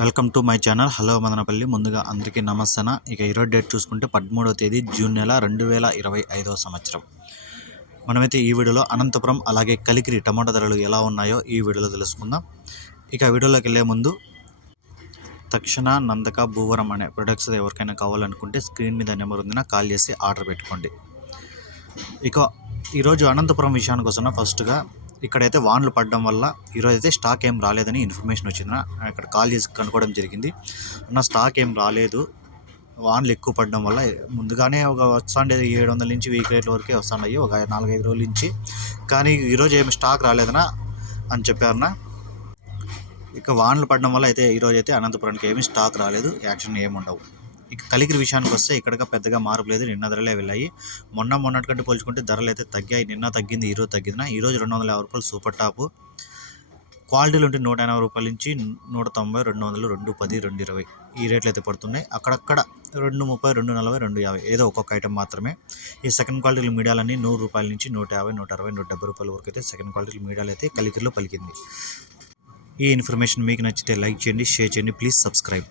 Welcome to my channel. Hello Madanapalle. ముందుగా అందరికీ నమస్తన ఇక ఈరోజు డేట్ చూసుకుంటే పదమూడవ తేదీ జూన్ నెల రెండు వేల ఇరవై ఐదవ సంవత్సరం. మనమైతే ఈ వీడియోలో అనంతపురం అలాగే కలికిరి టమాటా ధరలు ఎలా ఉన్నాయో ఈ వీడియోలో తెలుసుకుందాం. ఇక వీడియోలోకి వెళ్ళే ముందు తక్షణ నందక భూవరం అనే ప్రొడక్ట్స్ ఎవరికైనా కావాలనుకుంటే స్క్రీన్ మీద నెంబర్ ఉందినా కాల్ చేసి ఆర్డర్ పెట్టుకోండి. ఇక ఈరోజు అనంతపురం విషయానికి వస్తున్నా ఫస్ట్గా ఇక్కడైతే వానలు పడడం వల్ల ఈరోజు అయితే స్టాక్ ఏం రాలేదని ఇన్ఫర్మేషన్ వచ్చింది. అక్కడ ఇక్కడ కాల్ చేసి కనుక్కోవడం జరిగింది. అన్న స్టాక్ ఏం రాలేదు. వానలు ఎక్కువ పడడం వల్ల ముందుగానే ఒక వస్తుండేది ఏడు వందల నుంచి వెయ్యి రేట్ల వరకే వస్తున్నాయి ఒక నాలుగైదు రోజుల నుంచి. కానీ ఈరోజు ఏమి స్టాక్ రాలేదనా అని చెప్పారన్నా. ఇక వానలు పడడం వల్ల అయితే ఈరోజు అయితే అనంతపురానికి ఏమీ స్టాక్ రాలేదు. యాక్షన్ ఏమి ఉండవు. ఇక కలిగిరి విషయానికి వస్తే ఇక్కడ పెద్దగా మార్పు లేదు నిన్న ధరలే వెళ్ళాయి. మొన్న మొన్నటికంటే పోల్చుకుంటే ధరలు అయితే తగ్గాయి. నిన్న తగ్గింది ఈరోజు తగ్గింది. ఈరోజు రెండు వందల యాభై రూపాయలు సూపర్ టాప్. క్వాలిటీలు ఉంటే నూట ఎనభై రూపాయల నుంచి నూట తొంభై రెండు వందలు రెండు పది రెండు ఇరవై ఈ రేట్లు అయితే పడుతున్నాయి. అక్కడక్కడ రెండు ముప్పై రెండు నలభై రెండు యాభై ఏదో ఒక్కొక్క ఐటమ్ మాత్రమే. ఈ సెకండ్ క్వాలిటీలు మీడియాలన్నీ నూరు రూపాయల నుంచి నూట యాభై నూట అరవై నూట డెబ్బై రూపాయల వరకు అయితే సెకండ్ క్వాలిటీ మీడియాలు అయితే కలికిరిలో పలికింది. ఈ ఇన్ఫర్మేషన్ మీకు నచ్చితే లైక్ చేయండి షేర్ చేయండి. Please subscribe.